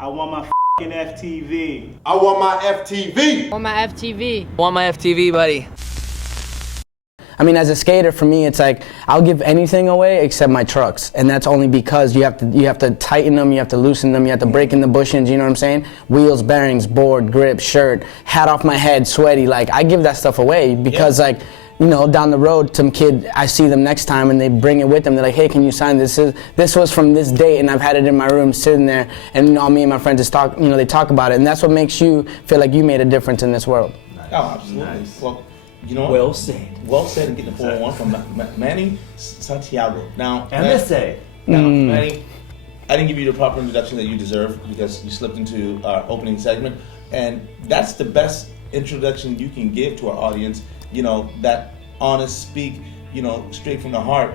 I want my f***ing FTV. I want my FTV. I want my FTV. I want my FTV, buddy. I mean, as a skater, for me, it's like I'll give anything away except my trucks, and that's only because you have to tighten them, you have to loosen them, you have to break in the bushings. You know what I'm saying? Wheels, bearings, board, grip, shirt, hat off my head, sweaty. Like I give that stuff away because, like, you know, down the road, some kid, I see them next time and they bring it with them. They're like, hey, can you sign this? This was from this date, and I've had it in my room sitting there, and you know, me and my friends just talk. You know, they talk about it, and that's what makes you feel like you made a difference in this world. Nice. Oh, absolutely. Nice. Well, you know, well said. Well said, and getting the 401 from Manny Santiago. Now, MSA. Manny, I didn't give you the proper introduction that you deserve because you slipped into our opening segment, and that's the best introduction you can give to our audience. You know, that honest speak, you know, straight from the heart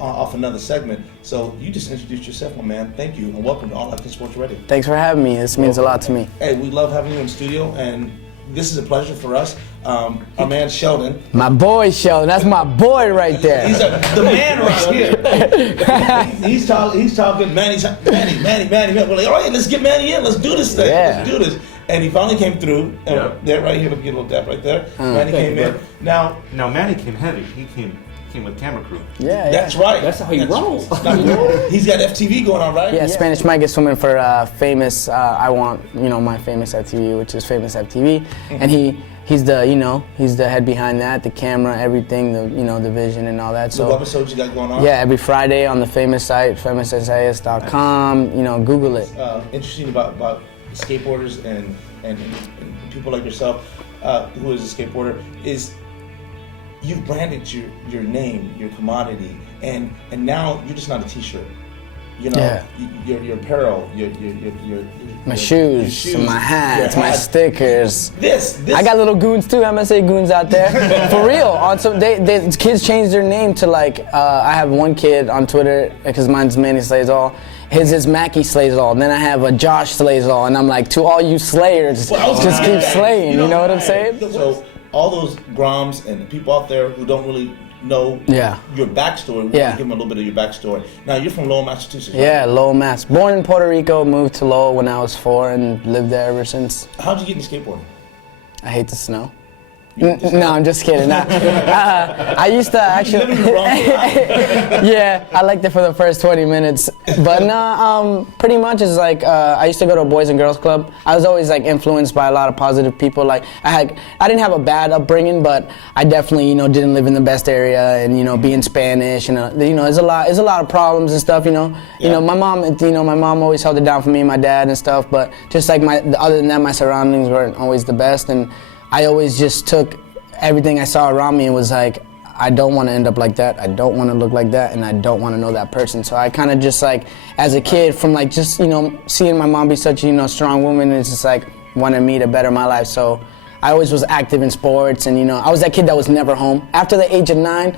off another segment. So you just introduced yourself, my man. Thank you, and welcome to Allactionsportsradio Sports Radio. Thanks for having me. This means a lot to me. Hey, we love having you in studio, and this is a pleasure for us. Our man Sheldon. My boy Sheldon, that's my boy right there. He's the man right here. he's talking, Manny. We're like, all right, let's get Manny in. Let's do this thing. Yeah. Let's do this. And he finally came through. And there, right here, let me get a little tap right there. Manny came in. Now Manny came heavy. He came with camera crew. Yeah, that's right. That's how he rolls. He's got FTV going on, right? Yeah, Spanish Mike is swimming for famous. I want, you know, my famous FTV, which is Famous FTV, and he's the head behind that, the camera, everything, the vision and all that. So what episodes you got going on? Yeah, every Friday on the famous site, famoussis.com. You know, Google it. Interesting about skateboarders and people like yourself, who is a skateboarder, is you've branded your name, your commodity, and now you're just not a T-shirt. You know, your apparel, my shoes, my hats, my stickers. This. I got little goons too, MSA goons out there. For real. On some, they kids change their name to like. I have one kid on Twitter because mine's Manny Slays All. His is Mackie Slays All. And then I have a Josh Slays All, and I'm like, to all you slayers, just keep slaying. You know what I'm saying? So all those Groms and people out there who don't really know your backstory, we're gonna give them a little bit of your backstory. Now, you're from Lowell, Massachusetts, right? Yeah, Lowell, Mass. Born in Puerto Rico, moved to Lowell when I was 4 and lived there ever since. How'd you get into skateboarding? I hate the snow. No, I'm just kidding. I used to actually. Yeah, I liked it for the first 20 minutes, but no, pretty much it's like I used to go to a boys and girls club. I was always like influenced by a lot of positive people. Like I didn't have a bad upbringing, but I definitely didn't live in the best area, and being Spanish and there's a lot of problems and stuff. My mom always held it down for me and my dad and stuff. But just like other than that, my surroundings weren't always the best, and I always just took everything I saw around me and was like, I don't want to end up like that, I don't want to look like that, and I don't want to know that person. So I kind of just like, as a kid, from like just, seeing my mom be such a, strong woman, it's just like, wanted me to better my life. So I always was active in sports, and I was that kid that was never home. After the age of 9,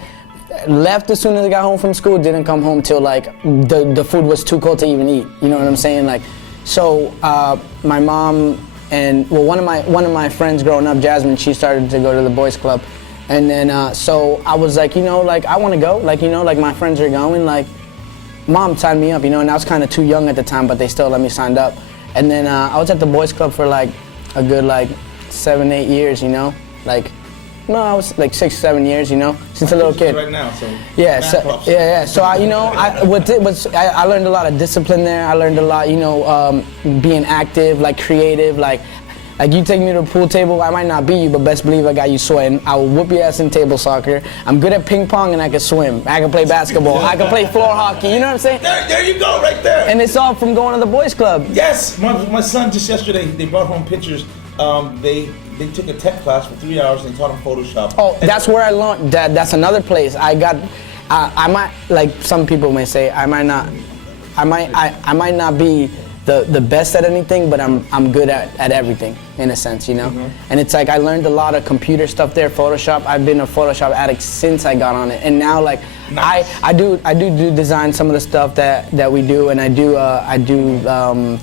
left as soon as I got home from school, didn't come home till like, the food was too cold to even eat, you know what I'm saying? Like, so my mom, and one of my friends growing up, Jasmine, she started to go to the boys club, and then so I was like, I want to go, like my friends are going, like mom signed me up, and I was kind of too young at the time, but they still let me sign up, and then I was at the boys club for like a good 7-8 years, No, I was like 6-7 years, since a little kid. Right now, so yeah, So I learned a lot of discipline there. I learned a lot, being active, like creative, like you take me to a pool table. I might not be you, but best believe I got you sweating. I will whoop your ass in table soccer. I'm good at ping pong and I can swim. I can play basketball. I can play floor hockey. You know what I'm saying? There you go, right there. And it's all from going to the boys club. Yes, my son just yesterday, they brought home pictures. They took a tech class for 3 hours and they taught him Photoshop. Oh, that's where I learned. That's another place. I might, like some people may say, I might not be the best at anything, but I'm good at everything in a sense, And it's like I learned a lot of computer stuff there, Photoshop. I've been a Photoshop addict since I got on it, and now like nice. I do design some of the stuff that we do, and I do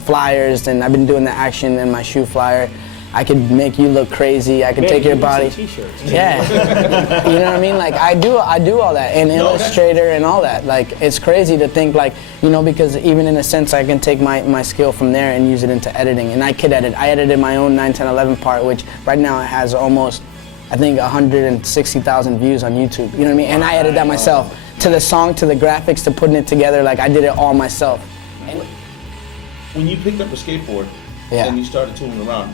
flyers, and I've been doing the action in my shoe flyer. I could make you look crazy. I could take your body. T-shirts. Yeah, you know what I mean? Like I do all that, and Illustrator and all that. Like it's crazy to think like, you know, because even in a sense I can take my skill from there and use it into editing, and I could edit. I edited my own 9, 10, 11 part, which right now it has almost, I think, 160,000 views on YouTube. You know what I mean? And I edited that myself. To the song, to the graphics, to putting it together, like I did it all myself. And when you picked up a skateboard and you started tooling around,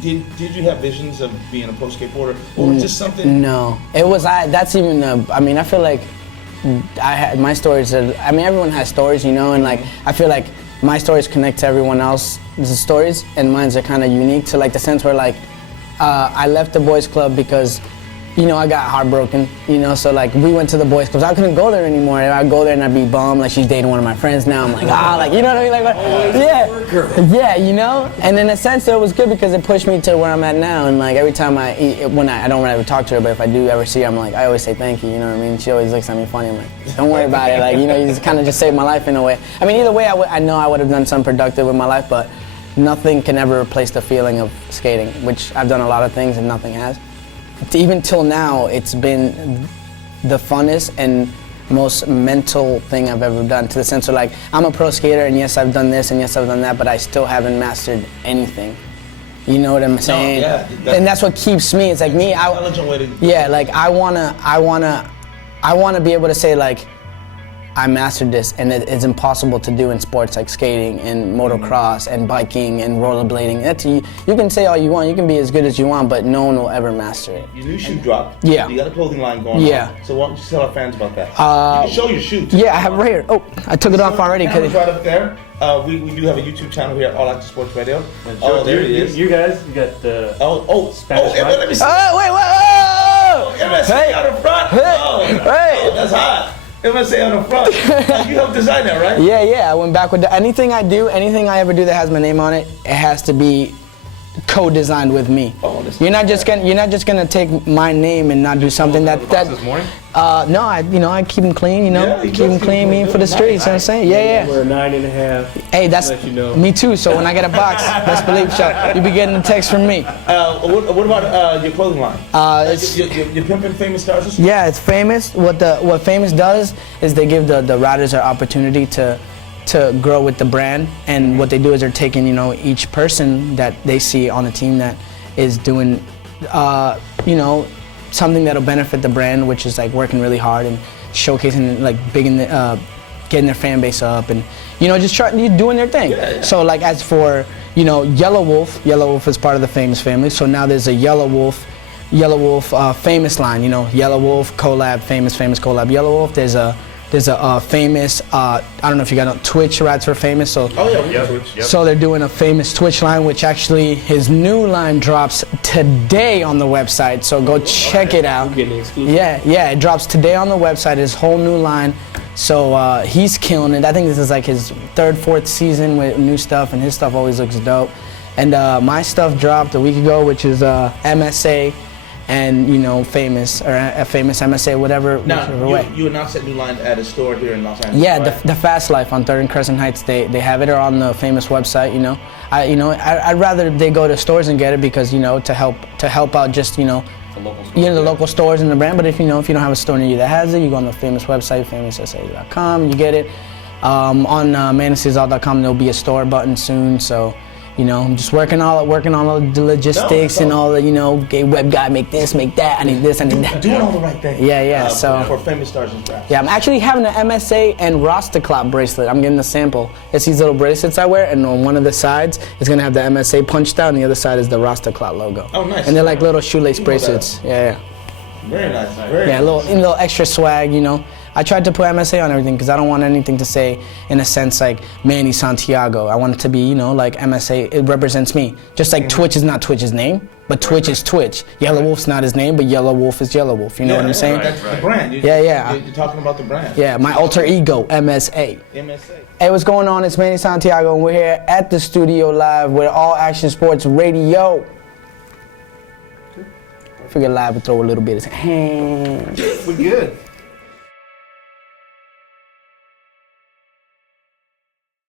did you have visions of being a pro skateboarder, or just something? No, it was that's even. I mean, I feel like I had my stories. I mean, everyone has stories, you know, and like I feel like my stories connect to everyone else's stories, and mine's are kind of unique to like the sense where like I left the boys club because, you know, I got heartbroken, you know, so like we went to the boys clubs. I couldn't go there anymore. I'd go there and I'd be bummed, like she's dating one of my friends now. I'm like, like, you know what I mean? Like, yeah, you know? And in a sense, it was good because it pushed me to where I'm at now. And like every time I don't ever talk to her, but if I do ever see her, I'm like, I always say thank you, you know what I mean? She always looks at me funny. I'm like, don't worry about it. Like, you know, you just kind of just saved my life in a way. I mean, either way, I know I would have done something productive with my life, but nothing can ever replace the feeling of skating, which I've done a lot of things and nothing has. Even till now, it's been the funnest and most mental thing I've ever done, to the sense of like, I'm a pro skater and yes, I've done this and yes, I've done that, but I still haven't mastered anything. You know what I'm saying? No, and that's what keeps me. It's like me, like I wanna be able to say like, I mastered this, and it's impossible to do in sports like skating and motocross and biking and rollerblading. You can say all you want, you can be as good as you want, but no one will ever master it. Your new shoe dropped. Yeah. You got a clothing line going on. So why don't you tell our fans about that? You can show your shoe too. Yeah, I have it right here. Oh, I took it off already. Camera's right up there. We do have a YouTube channel here at Allactionsportsradio. Oh, there it is. You guys, you got the Spanish let me see. Oh, wait, MSA on the front. Oh, that's hot. MSA on the front. You helped design that, right? Yeah. I went back with anything I ever do that has my name on it. It has to be co-designed with me. You're not just gonna take my name and not do something that. This morning? No, I keep them clean. You know, keep them clean, mean for the streets. You know what I'm saying? Yeah. We're 9.5. Hey, that's me too. So when I get a box, best believe you be getting a text from me. What about your clothing line? You're pimping Famous Stars? Yeah, it's Famous. What Famous does is they give the riders an opportunity to grow with the brand, and what they do is they're taking, you know, each person that they see on the team that is doing, you know, something that'll benefit the brand, which is like working really hard and showcasing, like getting their fan base up, and you know, just doing their thing. Yeah. So like as for, you know, Yellow Wolf is part of the Famous family. So now there's a Yellow Wolf Famous line. You know, Yellow Wolf collab, Famous collab. Yellow Wolf. There's a Famous, I don't know if you got on Twitch rides for Famous, so Twitch, so they're doing a Famous Twitch line, which actually his new line drops today on the website, so go check it out. Getting exclusive. Yeah, it drops today on the website, his whole new line, so he's killing it. I think this is like his 3rd, 4th season with new stuff, and his stuff always looks dope. And my stuff dropped a week ago, which is MSA, and, you know, Famous, or a Famous MSA, whatever. Now, you announced that new line at a store here in Los Angeles. Yeah, right? the Fast Life on 3rd and Crescent Heights. They have it on the Famous website. You know, I'd rather they go to stores and get it, because, you know, to help out just, you know, the local stores and the brand. But if you don't have a store near you that has it, you go on the Famous website, famoussa.com, and you get it. On manasysall.com there'll be a store button soon. So, you know, I'm just working on all the logistics and all the, you know, web guy, make this, make that, I need this, I need that. Doing all the right things. Yeah. So for Famous Stars and Straps. Yeah, I'm actually having an MSA and Rasta Clop bracelet. I'm getting the sample. It's these little bracelets I wear, and on one of the sides it's gonna have the MSA punched out, and the other side is the Rasta Clop logo. Oh, nice. And they're like little shoelace bracelets. Yeah. Very nice. A little extra swag, you know. I tried to put MSA on everything because I don't want anything to say, in a sense, like Manny Santiago. I want it to be, you know, like MSA, it represents me. Just like Twitch is not Twitch's name, but Twitch is Twitch. Yellow Wolf's not his name, but Yellow Wolf is Yellow Wolf. You know what I'm saying? That's the brand. You're talking about the brand. Yeah, my alter ego, MSA. Hey, what's going on? It's Manny Santiago, and we're here at the studio live with All Action Sports Radio. Figure live and throw a little bit of hands. We're good.